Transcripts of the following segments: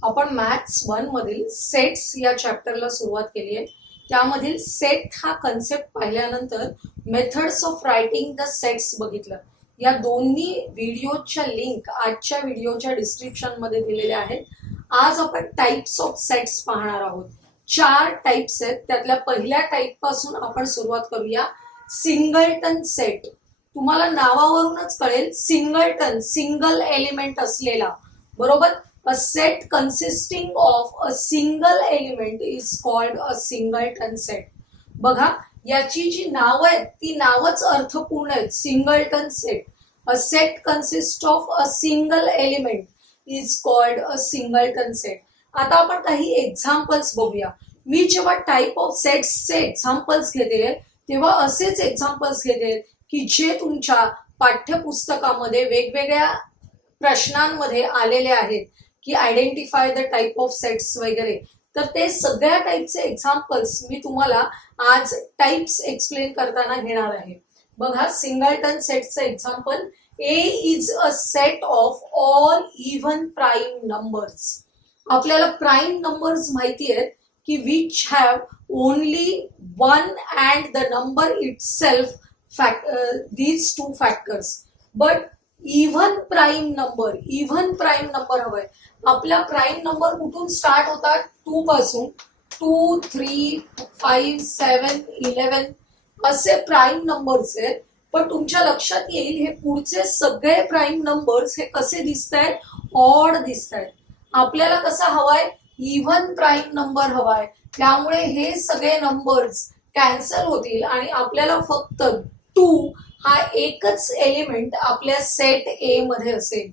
आपण मॅथ्स 1 मधील सेट्स या चॅप्टरला सुरुवात केली आहे. त्यामधील सेट हा कन्सेप्ट पाहिल्यानंतर methods of writing the sets बघितलं. या दोन्ही व्हिडिओच्या लिंक आजच्या व्हिडिओच्या डिस्क्रिप्शन मध्ये दिलेल्या आहेत. आज आपण टाइप्स ऑफ सेट्स पाहणार आहोत. 4 टाइप्स आहेत. त्यातल्या पहिल्या टाइप पासून आपण सुरुवात करूया. Singleton set. तुम्हाला नावावरूनच कळेल, सिंगलटन सिंगल एलिमेंट असलेला, बरोबर. A set consisting of a single element is called a singleton set. बघा, याची जी नावं आहेत ती नावच अर्थपूर्ण आहेत. Singleton set. A set consists of a single element is called a singleton set. आता आपण काही एक्झाम्पल्स बघूया. मी जेव्हा टाइप ऑफ सेट्सचे एक्झाम्पल्स घेते तेव्हा असेच एक्झाम्पल्स घेते की जे तुमच्या पाठ्यपुस्तकामध्ये वेगवेगळ्या प्रश्नांमध्ये आलेले आहेत की identify the type of sets वगैरे. तर ते सगळ्या टाइपचे एक्झाम्पल्स मी तुम्हाला आज टाइप्स एक्सप्लेन करताना घेणार आहे. बघा, सिंगलटन सेटचं example. A is a set of all even prime numbers. आपल्याला प्राईम नंबर्स माहिती आहेत की which have only one and the number itself these two factors. But even prime number हवंय. आपला प्राईम नंबर कुठून स्टार्ट होतात? 2 पासून. 2, 3, 5, 7, 11 असे प्राईम नंबर्स आहेत. पण तुमच्या लक्षात येईल हे पुढचे सगळे प्राईम नंबर्स हे कसे दिसत आहेत? ऑड दिसत आहेत. आपल्याला कसा हवाय? इव्हन प्राईम नंबर हवाय. त्यामुळे हे सगळे नंबर्स कॅन्सल होतील आणि आपल्याला फक्त 2 हा एकच एलिमेंट आपल्या सेट ए मध्ये असेल.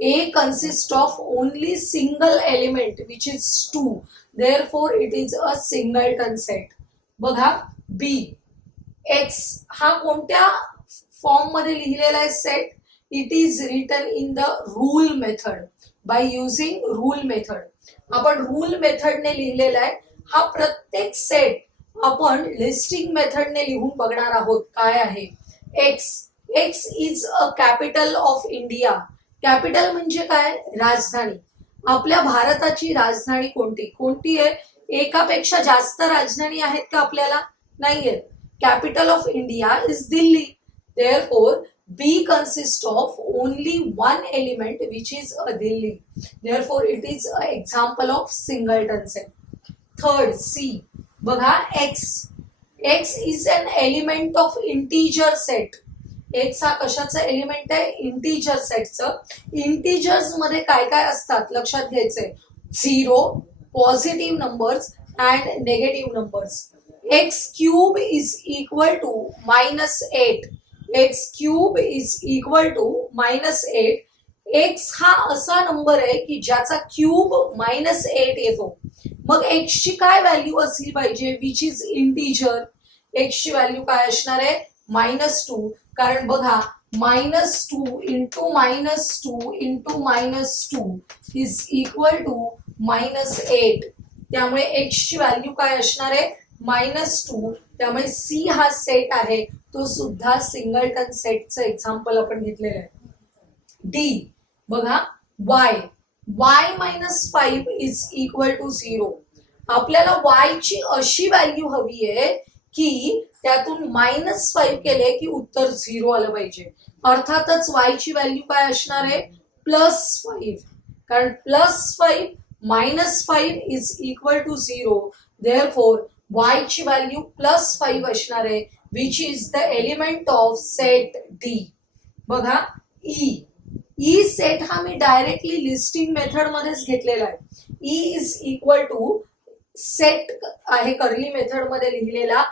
A consist of only single element which is 2. Therefore it is a singleton set. बघा, बी एक्स हा कोणत्या फॉर्म मध्ये लिहिलेला आहे सेट? It is written in the rule method. By using rule method. आपण रूल मेथडने लिहिलेला आहे. हा प्रत्येक सेट आपण लिस्टिंग मेथडने लिहून बघणार आहोत काय आहे. X. X is a capital of India. Capital म्हणजे काय? राजधानी. आपल्या भारताची राजधानी कोणती आहे? एकापेक्षा जास्त राजधानी आहेत का आपल्याला? नाहीये. Capital of India is Delhi. Therefore B consist of only one element which is a Delhi. Therefore it is a example of singleton set. Third, C. बघा, X. X is an element of integer set. X हा कशाचा element आहे? Integer सेटचं. Integers मध्ये काय काय असतात लक्षात घ्यायचंय. 0, positive numbers and negative numbers. X cube is equal to -8. X cube is equal to -8. X हा असा नंबर आहे की ज्याचा क्यूब -8 येतो. मग एक्स ची काय व्हॅल्यू असली पाहिजे? Which is integer. एक्स ची व्हॅल्यू काय असणार आहे? -2. कारण बघा, -2 into -2 into -2 is equal to -8. त्यामुळे एक्स ची व्हॅल्यू काय असणार आहे? -2. त्यामुळे सी हा सेट आहे तो सुद्धा सिंगलटन सेटचं एक्झाम्पल आपण घेतलेलं आहे. डी. बघा, Y. y-5 is equal to 0. आपल्याला y ची अशी व्हॅल्यू हवी आहे की त्यातून -5 केले की उत्तर 0 आलं पाहिजे. अर्थातच y ची व्हॅल्यू काय असणार आहे? +5. कारण +5 -5 is equal to 0. Therefore y ची व्हॅल्यू +5 असणार आहे which is the element of set D. बघा, ई. ई सेट हा मी डायरेक्टली लिस्टिंग मेथड मध्येच घेतलेला आहे. E is equal to set आहे कर्ली मेथड मध्ये लिहिलेला.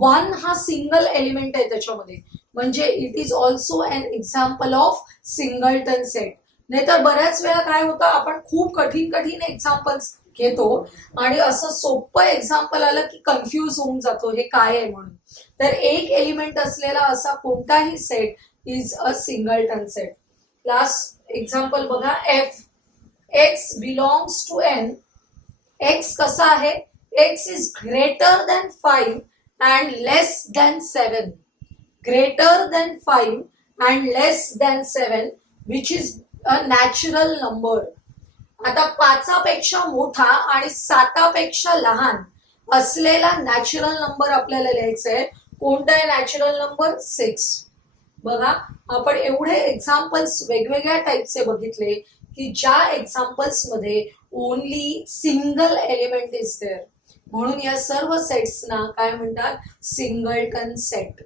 1 हा सिंगल एलिमेंट आहे त्याच्यामध्ये, म्हणजे it is also an example of singleton set. नाहीतर बऱ्याच वेळा काय होतं, आपण खूप कठीण एक्झाम्पल्स घेतो आणि असं सोपं एक्झाम्पल आलं की कन्फ्यूज होऊन जातो हे काय आहे म्हणून. तर एक एलिमेंट असलेला असा कोणताही set is a singleton set. Last example बघा, F. X belongs to N. X कसा आहे? X is greater than 5 and less than 7. Greater than 5 and less than 7 which is a natural number. आता 5पेक्षा मोठा आणि 7पेक्षा लहान असलेला नॅचरल नंबर आपल्याला लिहायचा आहे. कोणता आहे नॅचरल नंबर? 6. बघा, आपण एवढे एक्झाम्पल्स वेगवेगळ्या टाईपचे बघितले की ज्या एक्झाम्पल्स मध्ये only single element is there, म्हणून या सर्व सेट्सना काय म्हणतात? Singleton set.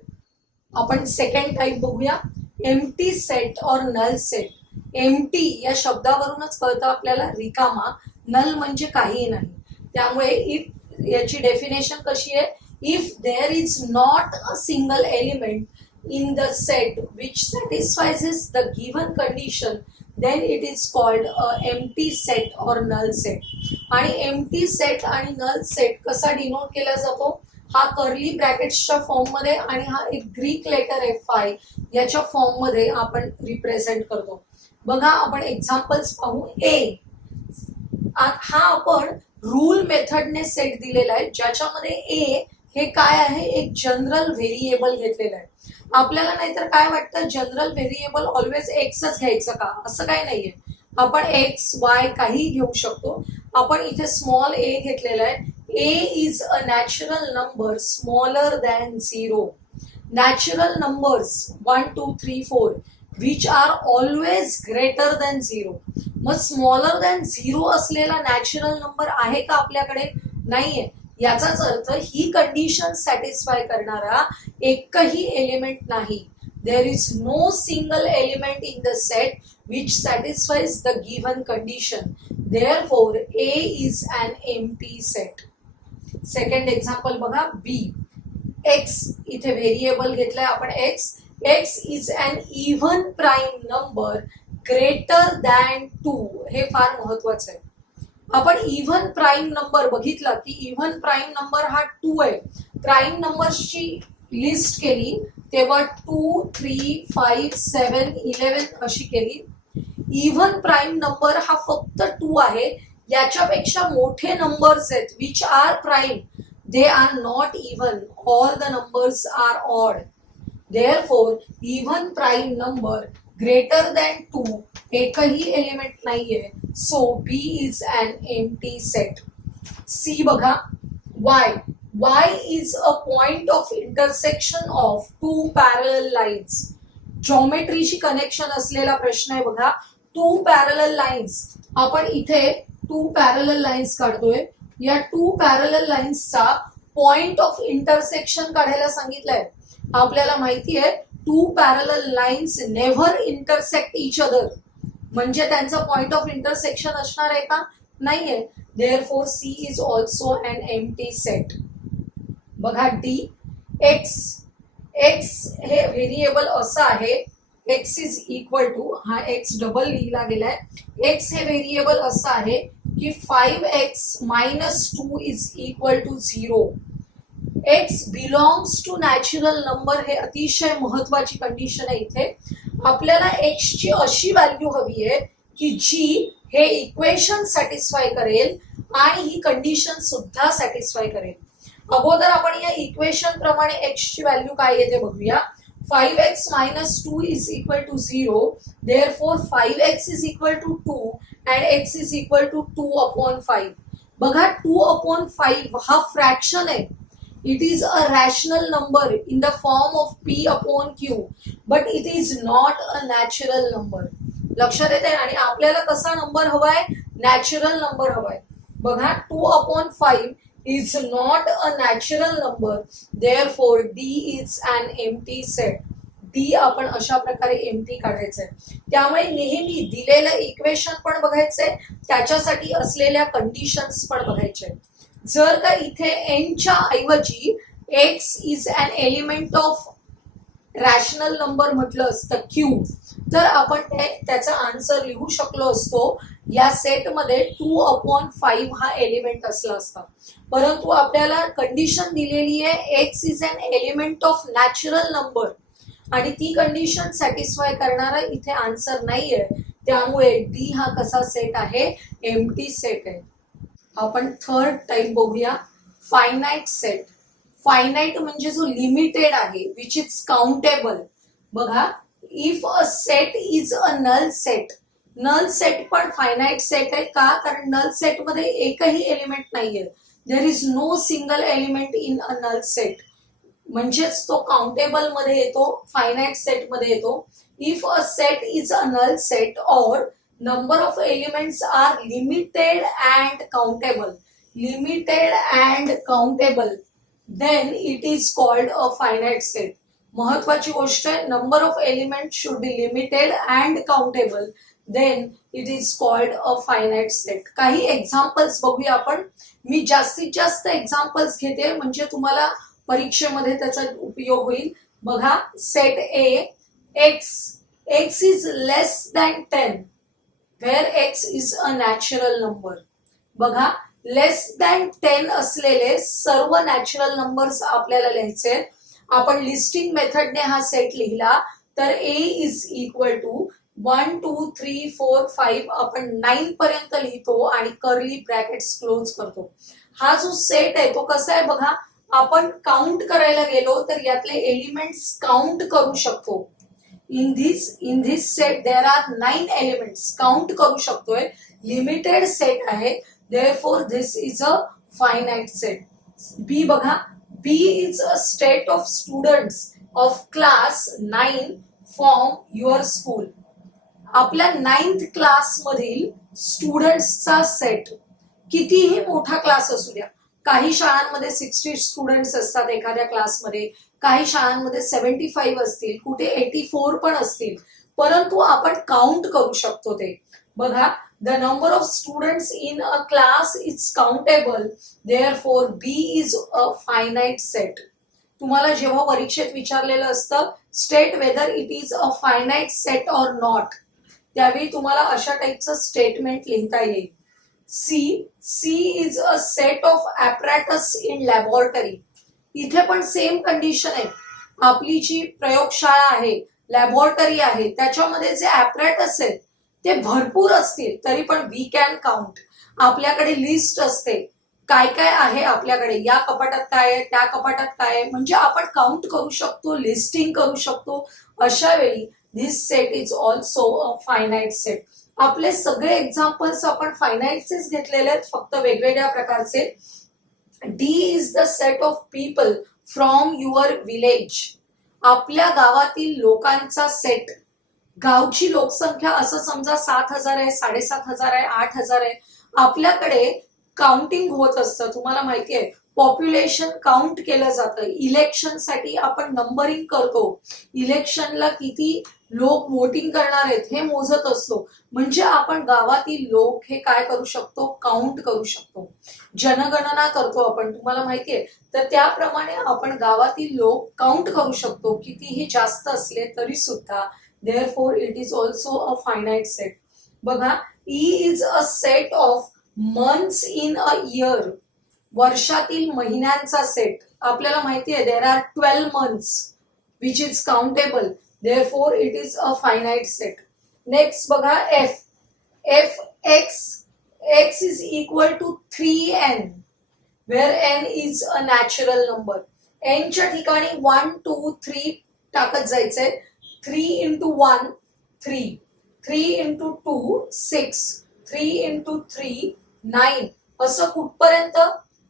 आपण सेकंड टाईप बघूया, एम्प्टी सेट और नल सेट. एम्प्टी या शब्दावरूनच कळतं आपल्याला रिकामा, नल म्हणजे काही नाही. त्यामुळे इफ याची डेफिनेशन कशी आहे? If there is not a single element in the set which satisfies the given condition, then it is called a empty set or null set. आणि empty set आणि null set कसा denote केला जातो? हा curly ब्रॅकेट्सच्या form मध्ये आणि हा एक ग्रीक लेटर Fi याच्या फॉर्म मध्ये आपण रिप्रेझेंट करतो. बघा, आपण एक्झाम्पल्स पाहू. ए हा आपण रूल मेथडने सेट दिलेला आहे, ज्याच्यामध्ये ए हे काय आहे? एक जनरल व्हेरिएबल घेतलेलं आहे. आपल्याला नाहीतर काय वाटतं, जनरल व्हेरिएबल ऑलवेज एक्सच घ्यायचं का? असं काय नाहीये. आपण एक्स वाय काही घेऊ शकतो. आपण इथे स्मॉल ए घेतलेला आहे. A is a natural number smaller than 0. Natural numbers 1 2 3 4 which are always greater than 0. मग स्मॉलर दॅन 0 असलेला नॅचरल नंबर आहे का आपल्याकडे? नाहीये. याचाच अर्थ ही कंडिशन सॅटिस्फाय करणारा एकही एलिमेंट नाही. There is no single element in the set which satisfies the given condition. Therefore A is an empty set. Second example बघा, बी. एक्स इथे व्हेरिएबल घेतलाय आपण x. X is an even prime number greater than 2. हे फार महत्वाचं आहे. आपण even prime number बघितला की इव्हन प्राईम नंबर हा 2 आहे. प्राईम नंबर्सची लिस्ट केली तेव्हा 2 3 5 7 11 अशी केली. इव्हन प्राईम नंबर हा फक्त 2 आहे. याच्यापेक्षा मोठे नंबर्स आहेत which are prime, they are not even. All the numbers are odd. Therefore even prime number greater than 2 एकही एलिमेंट नाहीये. So B is an empty set. C बघा, Y. Y is a point of intersection of 2 parallel lines. जॉमेट्रीशी connection असलेला प्रश्न आहे बघा. 2 parallel lines. आपण इथे 2 पॅरलल लाईन्स काढतोय. या 2 पॅरलल लाईन्सचा पॉइंट ऑफ इंटरसेक्शन काढायला सांगितलंय. आपल्याला माहिती आहे 2 parallel lines never intersect each other, म्हणजे त्यांचा पॉइंट ऑफ इंटरसेक्शन असणार आहे का? नाहीये. Therefore C is also an empty set. बघा, डी. एक्स. एक्स हे व्हेरिएबल असं आहे, एक्स इज इक्वल टू, हा एक्स डबल लिहिला गेलाय. एक्स हे व्हेरिएबल असं आहे की 5x minus 2 is equal to 0. X belongs to natural number. हे अतिशय महत्वाची कंडिशन आहे. इथे आपल्याला एक्स ची अशी व्हॅल्यू हवी आहे की जी हे इक्वेशन सॅटिस्फाय करेल आणि ही कंडिशन सुद्धा सॅटिस्फाय करेल. अगोदर आपण या इक्वेशन प्रमाणे एक्स ची व्हॅल्यू काय येते बघूया. 5x minus 2 is equal to 0. Therefore 5x is equal to 2 and x is equal to 2 upon 5. बघा, 2 upon 5 हा फ्रॅक्शन आहे. It is a rational number in the form of p upon q, but it is not a natural number. लक्षात येते. आणि आपल्याला कसा number हवाय? Natural number हवाय. बघा, 2 upon 5 is not a natural number. Therefore D is an empty set. D आपण अशा प्रकारे एम्प्टी काढायचंय. त्यामुळे नेहमी दिलेलं इक्वेशन पण बघायचंय, त्याच्यासाठी असलेल्या कंडिशन्स पण बघायचे. जर का इथे n च्या ऐवजी x is an element of rational number म्हटलं असतं q, तर आपण त्याचा आन्सर लिहू शकलो असतो. या सेटमध्ये 2 upon 5 हा एलिमेंट असला असता. परंतु आपल्याला कंडिशन दिलेली आहे x is an element of natural number आणि ती कंडिशन सॅटिस्फाय करणारा इथे आन्सर नाहीये. त्यामुळे डी हा कसा सेट आहे? एम्प्टी सेट आहे. आपण थर्ड टाइप बघूया, फायनाइट सेट. फायनाइट म्हणजे जो लिमिटेड आहे, विच इज काउंटेबल. बघा, if a set is a null set, null set पण फायनाईट सेट आहे का? कारण नल सेट मध्ये एकही एलिमेंट नाहीये. There is no single element in a null set. म्हणजेच तो काउंटेबल मध्ये येतो, फायनाईट सेट मध्ये येतो. If a set is a null set और number of elements are limited and countable, limited and countable, then it is called a finite set. महत्वाची गोष्ट आहे, number of element should be limited and countable, then it is called a finite set. काही examples बघूया आपण. मी जास्तीत जास्त examples घेते म्हणजे तुम्हाला परीक्षेमध्ये त्याचा उपयोग होईल. बघा, set A, x, x is less than 10 where x is a natural number. बघा, लेस दॅन 10 असलेले सर्व नॅचरल नंबर्स आपल्याला लिहायचे. आपण लिस्टिंग मेथडने हा सेट लिहिला तर ए इज इक्वल टू 1 2 3 4 5 आपण 9 पर्यंत लिहितो आणि कर्ली ब्रॅकेट्स क्लोज करतो. हा जो सेट आहे तो कसा आहे बघा, आपण काउंट करायला गेलो तर यातले एलिमेंट्स काउंट करू शकतो. In this set there are 9 elements, count करू शकतोय. लिमिटेड सेट आहे, therefore this is a finite set. B बघा, B is a state of students of class 9 from your school. आपल्या 9th क्लास मधील स्टुडंट्सचा set, कितीही मोठा क्लास असू द्या. काही शाळांमध्ये 60 स्टुडंट्स असतात एखाद्या क्लासमध्ये, काही शाळांमध्ये 75 असतील, कुठे 84 पण असतील, परंतु आपण काउंट करू शकतो ते. बघा, the number of students in a class is countable, therefore B is a finite set. तुम्हाला जेव्हा परीक्षेत विचारलेलं असतं state whether it is a finite set or not, त्यावेळी तुम्हाला अशा टाईपचं स्टेटमेंट लिहिता येईल. C, C is a set of apparatus in laboratory. इथे पण सेम कंडिशन आहे. आपली जी प्रयोगशाळा आहे, लॅबोरेटरी आहे, त्याच्यामध्ये जे ॲपरॅटस आहेत ते भरपूर असतील तरी पण वी कॅन काउंट. आपल्याकडे लिस्ट असते, काय काय आहे आपल्याकडे, या कपाटात काय आहे, त्या कपाटात काय आहे, म्हणजे आपण काउंट करू शकतो, लिस्टिंग करू शकतो. अशा वेळी this set is also a finite set. आपले सगळे एक्झाम्पल्स आपण फायनाईटचेच घेतलेले आहेत, फक्त वेगवेगळ्या प्रकारचे. D is the set of people from your village. आपल्या गावातील लोकांचा सेट. गावची लोकसंख्या असं समजा 7,000 आहे, 7,500 आहे, 8,000 आहे. आपल्याकडे काउंटिंग होत असतं, तुम्हाला माहिती आहे, पॉप्युलेशन काउंट केलं जातं. इलेक्शनसाठी आपण नंबरिंग करतो, इलेक्शनला किती लोक वोटिंग करणार आहेत हे मोजत असतो. म्हणजे आपण गावातील लोक हे काय करू शकतो, काउंट करू शकतो. जनगणना करतो आपण, तुम्हाला माहितीये, तर त्याप्रमाणे आपण गावातील लोक काउंट करू शकतो, कितीही जास्त असले तरी सुद्धा. Therefore it is also a finite set. बघा, E is a set of months in a year. वर्षातील महिन्यांचा सेट. आपल्याला माहिती आहे there are 12 months which is countable, therefore it is a finite set. Next बघा, F, F X, x is equal to 3n where n is a natural number. n च्या ठिकाणी 1 2 3 टाकत जायचंय. 3 into 1 3, 3 into 2 6, 3 into 3 9. असं कुठपर्यंत,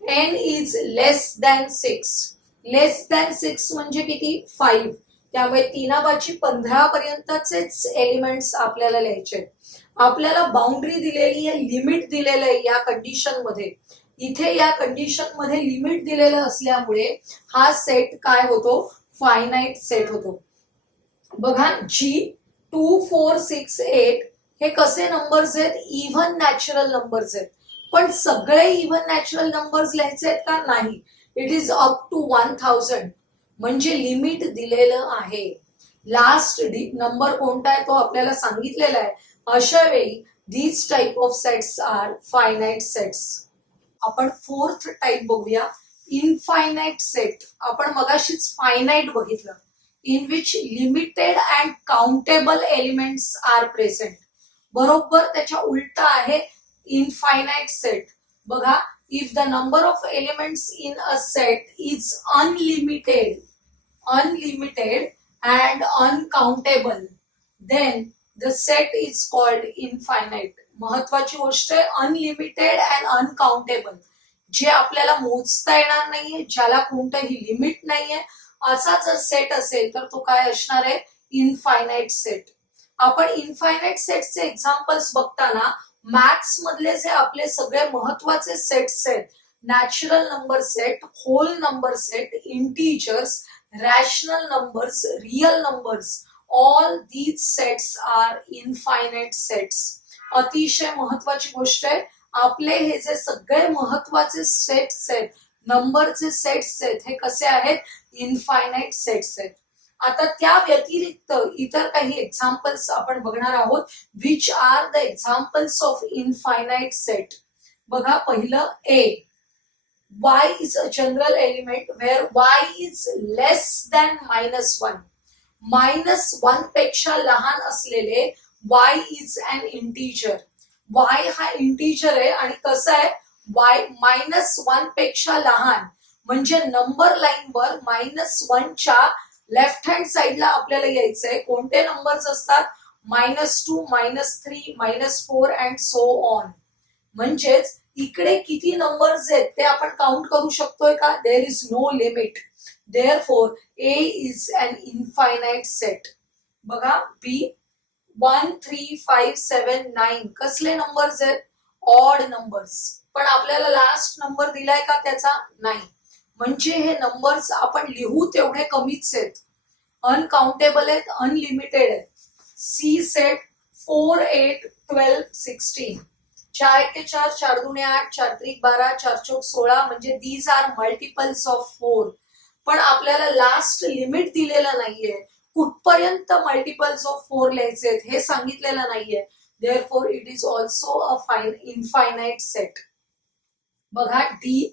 n is less than 6. Less than 6 म्हणजे किती, 5. त्यामुळे 3/15 पर्यंतचेच एलिमेंट्स आपल्याला लिहायचे. आपल्याला बाउंड्री दिलेली आहे, लिमिट दिलेलं आहे या कंडिशन मध्ये. इथे या कंडिशन मध्ये लिमिट दिलेलं असल्यामुळे हा सेट काय होतो, फायनाईट सेट होतो. बघा, जी 2 4 6 8 हे कसे नंबर्स आहेत, इव्हन नॅचरल नंबर्स आहेत. पण सगळे इव्हन नॅचरल नंबर्स लिहायचे आहेत का, नाही. इट इज अप टू 1000 म्हणजे लिमिट दिलेलं आहे. लास्ट नंबर कोणता आहे तो आपल्याला सांगितलेला आहे. अशा वेळी these type of sets are finite sets. आपण फोर्थ टाइप बघूया, इनफायनाईट सेट. आपण मगाशीच फायनाईट बघितलं, in which limited and countable elements are present. बरोबर त्याच्या उलटा आहे इनफायनाईट सेट. बघा, if the number of elements in a set is unlimited, unlimited and uncountable, then the set is called infinite. महत्वाची गोष्ट आहे अनलिमिटेड अँड अनकाउंटेबल. जे आपल्याला मोजता येणार नाहीये, ज्याला कोणतंही लिमिट नाहीये, असा जर सेट असेल तर तो काय असणार आहे? Infinite set. आपण इनफायनाइट सेटचे एक्झाम्पल्स बघताना मॅथ्स मधले जे आपले सगळे महत्वाचे सेट्स आहेत, natural number set, whole number set, integers, rational numbers, real numbers, all these sets are infinite sets. अतिशय महत्वाची गोष्ट आहे, आपले हे जे सगळे महत्वाचे सेट्स आहेत, नंबरचे सेट्स आहेत, हे कसे आहेत? इनफायनाइट सेट्स आहेत. आता त्या व्यतिरिक्त इतर काही एक्झाम्पल्स आपण बघणार आहोत, which are the examples of infinite set. बघा, पहिलं ए. y is a general element where y is less than -1. -1 पेक्षा लहान असलेले y is an integer. y हा इंटीजर आहे आणि कसं आहे? y -1 पेक्षा लहान म्हणजे नंबर लाईन वर -1 च्या लेफ्ट हँड साइडला आपल्याला यायचंय. कोणते नंबर्स असतात? -2, -3, -4 अँड सो ऑन. म्हणजेच इकडे किती नंबर्स आहेत ते आपण काउंट करू शकतोय का? There is no limit. Therefore A is an infinite set. बघा, बी 1, 3, 5, 7, 9 कसले नंबर्स आहेत? Odd numbers. पण आपल्याला लास्ट नंबर दिलाय का त्याचा? नाही. म्हणजे हे नंबर्स आपण लिहू तेवढे कमीच आहेत, अनकाउंटेबल आहेत, अनलिमिटेड आहेत. C set 4, 8, 12, 16. 4 1 4, 4 2 8, 4 3 12, 4 4 16 म्हणजे दीज आर मल्टिपल्स ऑफ 4. पण आपल्याला लास्ट लिमिट दिलेलं नाहीये, कुठपर्यंत मल्टिपल्स ऑफ 4 लिहायचे हे सांगितलेलं नाहीये. Therefore it is also a infinite set. बघा, D.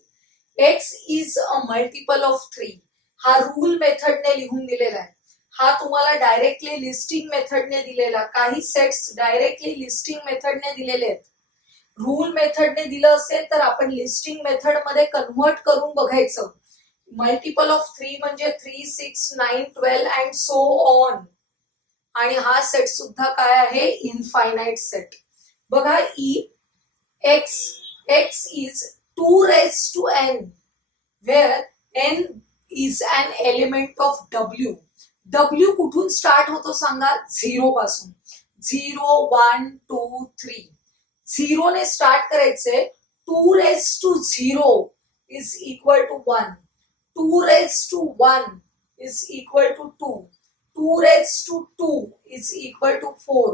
X is a multiple of 3. हा रूल मेथडने लिहून दिलेला आहे. हा तुम्हाला डायरेक्टली लिस्टिंग मेथडने दिलेला. काही सेट्स डायरेक्टली लिस्टिंग मेथडने दिलेले आहेत. रूल मेथडने दिलं असेल तर आपण लिस्टिंग मेथड मध्ये कन्व्हर्ट करून बघायचं. मल्टिपल ऑफ 3 म्हणजे 3, 6, 9, 12 अँड सो ऑन. आणि हा सेट सुद्धा काय आहे? Infinite set. बघा, E. X is 2 raised to n, where n is an element of w. w कुठून स्टार्ट होतो सांगा? 0 पासून. 0, 1, 2, 3. 0 ने स्टार्ट करायचे. 2 raised to 0 is equal to 1. 2 raised to 1 is equal to 2. 2 raised to 2 is equal to 4.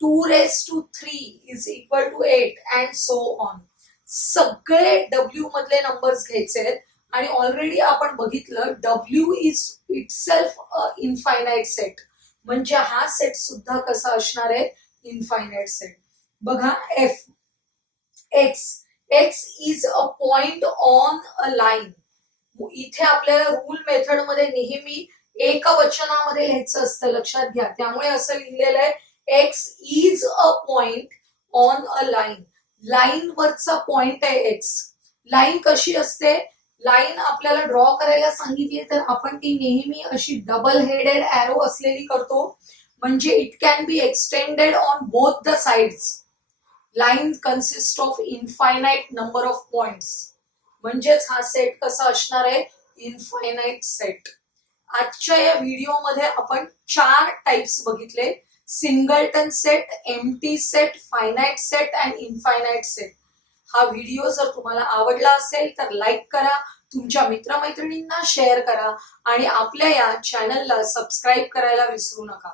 2 raised to 3 is equal to 8 and so on. सगळे W मधले numbers घ्यायचे आहेत आणि ऑलरेडी आपण बघितलं W is itself a infinite set. म्हणजे हा set सुद्धा कसा असणार आहे? Infinite set. बघा, F. X is a point on a line. इथे आपल्याला रूल मेथड मध्ये नेहमी एका वचनामध्ये लिहायचं असतं, लक्षात घ्या. त्यामुळे असं लिहिलेलं आहे, x is a point on a line. Line वरचा पॉइंट आहे एक्स. लाईन कशी असते? लाईन आपल्याला ड्रॉ करायला सांगितली तर आपण ती नेहमी अशी डबल हेडेड एरो असलेली करतो, म्हणजे it can be extended on both the sides. Line consist of infinite number of points. म्हणजेच हा सेट कसा असणार आहे? Infinite set. आजच्या या व्हिडिओमध्ये आपण 4 टाइप्स बघितले: singleton set, empty set, finite set and infinite set. हा व्हिडिओ जर तुम्हाला आवडला असेल तर लाईक करा, तुमच्या मित्रमैत्रिणींना शेअर करा आणि आपल्या या चॅनलला सबस्क्राईब करायला विसरू नका.